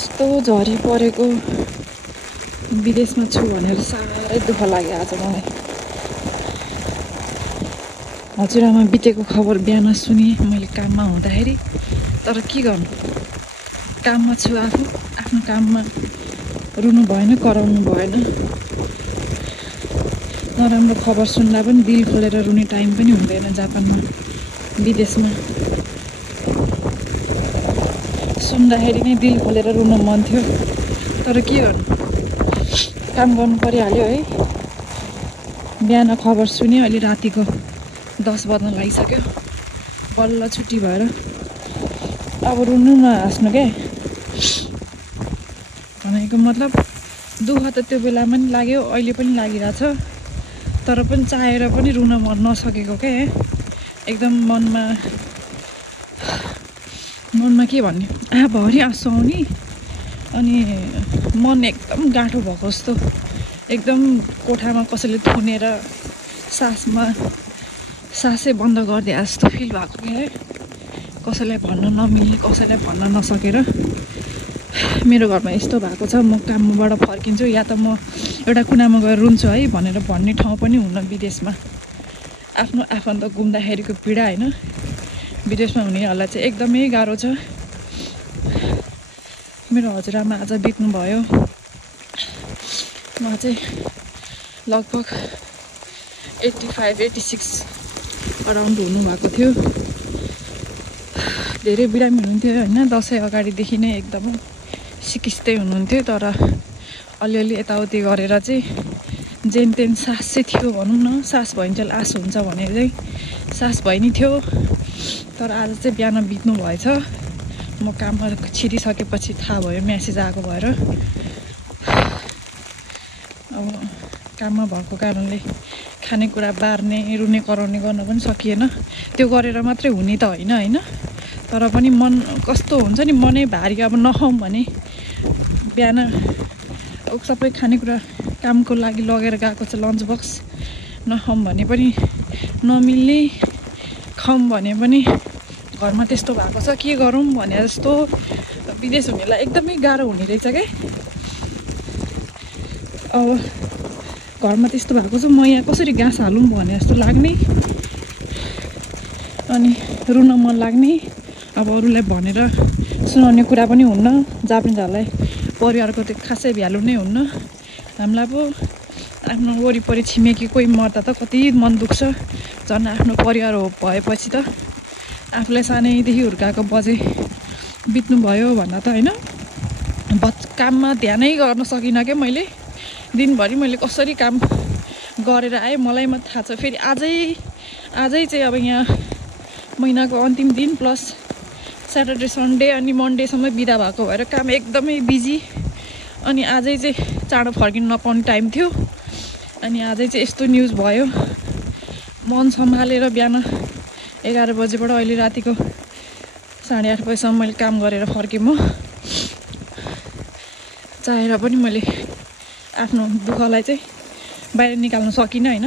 कस्तो झरी परेको विदेशमा छु भनेर साह्रै दुःख लाग्यो आज मलाई। हजुरआमा बितेको खबर बिहान सुने मैले काममा हुँदाखेरि। तर के गर्नु, काममा छु आफू, आफ्नो काममा रुनु भएन, कराउनु भएन। नराम्रो खबर सुन्दा पनि दिल खोलेर रुने टाइम पनि हुँदैन जापानमा, विदेशमा। सुन्दाखेरि नै दिल खोलेर रुन मन थियो, तर के गर्नु, काम गर्नु परिहाल्यो है। बिहान खबर सुने, अहिले रातिको 10 बज्न लागिसक्यो, बल्ल छुट्टी भएर। अब रुनु नहाँस्नु क्या, भनेको मतलब दुःख त त्यो बेलामा पनि लाग्यो, अहिले पनि लागिरहेछ। तर पनि चाहेर पनि रुन मन नसकेको क्या, एकदम मनमा के भन्ने, आँभरि आँसु आउने, अनि मन एकदम गाँठो भएको जस्तो, एकदम कोठामा कसैले थुनेर सासै बन्द गरिदिए जस्तो फिल भएको क्या। कसैलाई भन्न नमिल्ने, कसैलाई भन्न नसकेर मेरो घरमा यस्तो भएको छ। म कामबाट फर्किन्छु या त म एउटा कुनामा गएर रुन्छु है भनेर भन्ने ठाउँ पनि हुन्न विदेशमा। आफ्नो आफन्त गुम्दाखेरिको पीडा होइन, विदेशमा हुनेहरूलाई चाहिँ एकदमै गाह्रो छ। मेरो हजुरआमा आज बित्नुभयो। उहाँ चाहिँ लगभग 85-86 अराउन्ड हुनुभएको थियो। धेरै बिरामी हुनुहुन्थ्यो होइन, दसैँ अगाडिदेखि नै एकदम सिकिस्तै हुनुहुन्थ्यो। तर अलिअलि यताउति गरेर चाहिँ जेन तेन सास चाहिँ थियो भनौँ न, सास भइन्जेल आस हुन्छ भने चाहिँ सास भइ नै थियो। तर आज चाहिँ बिहान बित्नु भएछ। म काममा छिरिसकेपछि थाहा भयो, म्यासेज आएको भएर। अब काममा भएको कारणले खानेकुरा बार्ने, रुने कराउने गर्न पनि सकिएन। त्यो गरेर मात्रै हुने त होइन, तर पनि मन कस्तो हुन्छ नि, मनै भारी। अब नखाउँ भने बिहान सबै खानेकुरा कामको लागि लगेर गएको छ, लन्च बक्स। नखाउँ भने पनि नमिल्ने, खाउँ भने पनि घरमा त्यस्तो भएको छ। के गरौँ भने जस्तो विदेश हुनेलाई एकदमै गाह्रो हुने रहेछ क्या। अब घरमा त्यस्तो भएको छ, म यहाँ कसरी घाँस हालौँ भने जस्तो लाग्ने, अनि रुन मन लाग्ने। अब अरूलाई भनेर सुनाउने कुरा पनि हुन्न, जापानिजहरूलाई परिवारको त्यो खासै भ्यालु नै हुन्न। हामीलाई पो आफ्नो वरिपरि छिमेकी कोही मर्दा त कति मन दुख्छ। झन् आफ्नो परिवार हो भएपछि त, आफूलाई सानैदेखि हुर्काएको बजे बित्नुभयो भन्दा त होइन। काममा ध्यानै गर्न सकिनँ क्या मैले। दिनभरि मैले कसरी काम गरेर आएँ मलाई मात्र थाहा छ। फेरि आजै चाहिँ अब यहाँ महिनाको अन्तिम दिन प्लस स्याटरडे सन्डे अनि मन्डेसम्म बिदा भएको भएर काम एकदमै बिजी। अनि आजै चाहिँ चाँडो फर्किनु नपाउने टाइम थियो, अनि आजै चाहिँ यस्तो न्युज भयो। मन सम्हालेर बिहान 11 बजेबाट अहिले रातिको 8:30 बजीसम्म मैले काम गरेर फर्केँ। म चाहेर पनि मैले आफ्नो दुःखलाई चाहिँ बाहिर निकाल्न सकिनँ होइन।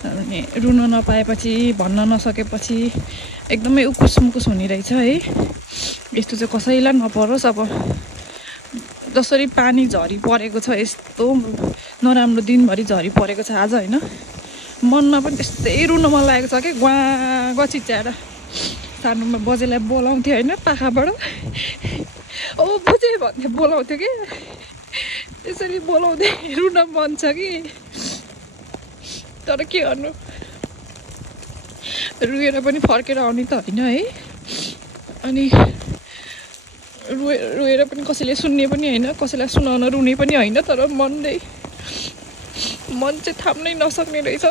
अनि रुन नपाएपछि, भन्न नसकेपछि एकदमै उकुस हुने रहेछ है। यस्तो चाहिँ कसैलाई नपरोस्। अब जसरी पानी झरी परेको छ, यस्तो नराम्रो दिनभरि झरी परेको छ आज होइन, मनमा पनि त्यस्तै रुन मन लागेको छ क्या। ग्वाँ चिच्याएर सानोमा बजेलाई बोलाउँथ्यो होइन, पाखाबाट ओ बुझे भन्थे बोलाउँथ्यो कि, त्यसरी बोलाउँदै रुन मन छ कि। तर के गर्नु, रुएर पनि फर्केर आउने त होइन है। अनि रुएर पनि कसैले सुन्ने पनि होइन, कसैलाई सुनाउन रुने पनि होइन। तर मन चाहिँ थाम्नै नसक्ने रहेछ।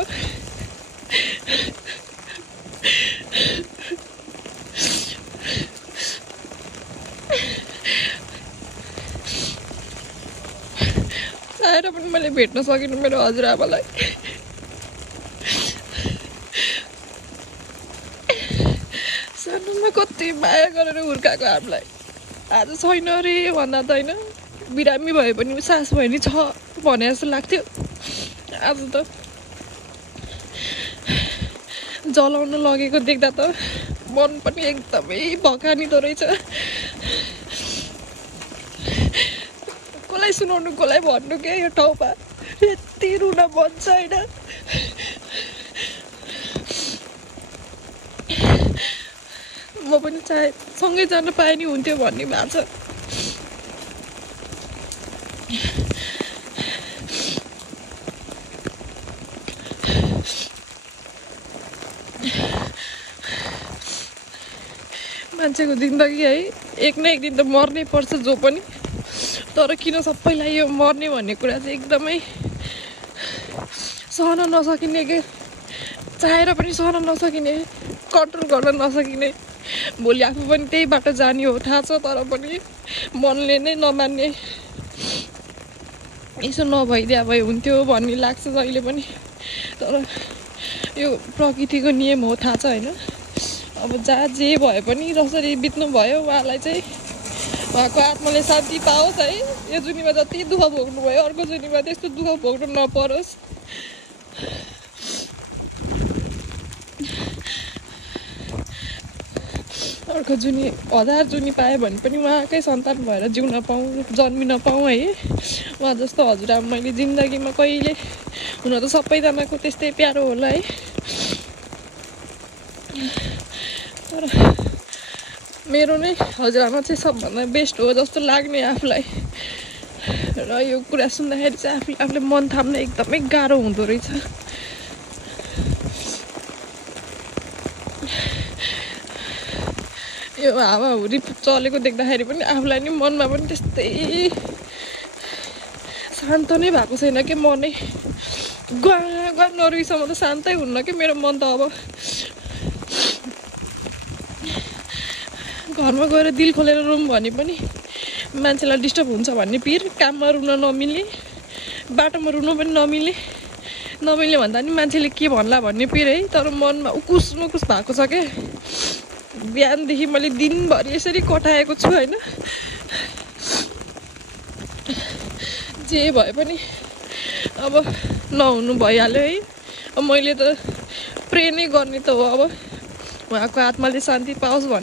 चाहेर पनि मैले भेट्न सकिनँ मेरो हजुरआमालाई। सानोमा कति माया गरेर हुर्काएको हामीलाई आज छैन अरे भन्दा त होइन। बिरामी भए पनि सास भयो नि छ भने जस्तो लाग्थ्यो। आज त जलाउन लगेको देख्दा त मन पनि एकदमै भकानिदो रहेछ। कसलाई सुनाउनु कसलाई भन्नु के यो ठाउँमा यति रुन मन छैन म पनि चाहे सँगै जान पाए नि हुन्थ्यो भन्ने भएको छ मान्छेको जिन्दगी है एक न एक दिन त मर्नै पर्छ जो पनि तर किन सबैलाई यो मर्ने भन्ने कुरा चाहिँ एकदमै सहन नसकिने के चाहेर पनि सहन नसकिने कन्ट्रोल गर्न नसकिने भोलि आफू पनि त्यही बाटो जाने हो थाहा छ तर पनि मनले नै नमान्ने यसो नभइदिया भए हुन्थ्यो भन्ने लाग्छ जहिले पनि तर यो प्रकृतिको नियम हो थाहा छ होइन अब जहाँ जे भए पनि जसरी बित्नु भयो उहाँलाई चाहिँ उहाँको आत्माले शान्ति पाओस् है यो जुनीमा जति दुःख भोग्नु भयो अर्को जुनीमा त्यस्तो दुःख भोग्नु नपरोस् अर्को जुनी 1000 जुनी पायो भने पनि उहाँकै सन्तान भएर जिउन पाऊँ जन्मिन पाऊँ है उहाँ जस्तो हजुरआमा मैले जिन्दगीमा कहिले हुन त सबैजनाको त्यस्तै प्यारो होला है तर मेरो नै हजुरआमा चाहिँ सबभन्दा बेस्ट हो जस्तो लाग्ने आफूलाई र यो कुरा सुन्दाखेरि चाहिँ आफूले मन थाम्न एकदमै गाह्रो हुँदो रहेछ यो हावाहुरी चलेको देख्दाखेरि पनि आफूलाई नि मनमा पनि त्यस्तै शान्त नै भएको छैन कि म नै गुवा नरुईसम्म त शान्तै हुन्न कि मेरो मन त अब घरमा गएर दिल खोलेर रुम भने पनि मान्छेलाई डिस्टर्ब हुन्छ भन्ने पिर काममा रुन नमिल्ने बाटोमा रुनु पनि नमिल्ने भन्दा नि मान्छेले के भन्ला भन्ने पिर है तर मनमा उकुस मुकुस भएको छ क्या बिहानदेखि मैले दिनभरि यसरी कटाएको छु होइन जे भए पनि अब नहुनु भइहाल्यो है अब मैले त प्रे नै गर्ने त हो अब उहाँको आत्माले शान्ति पाओस् भन्ने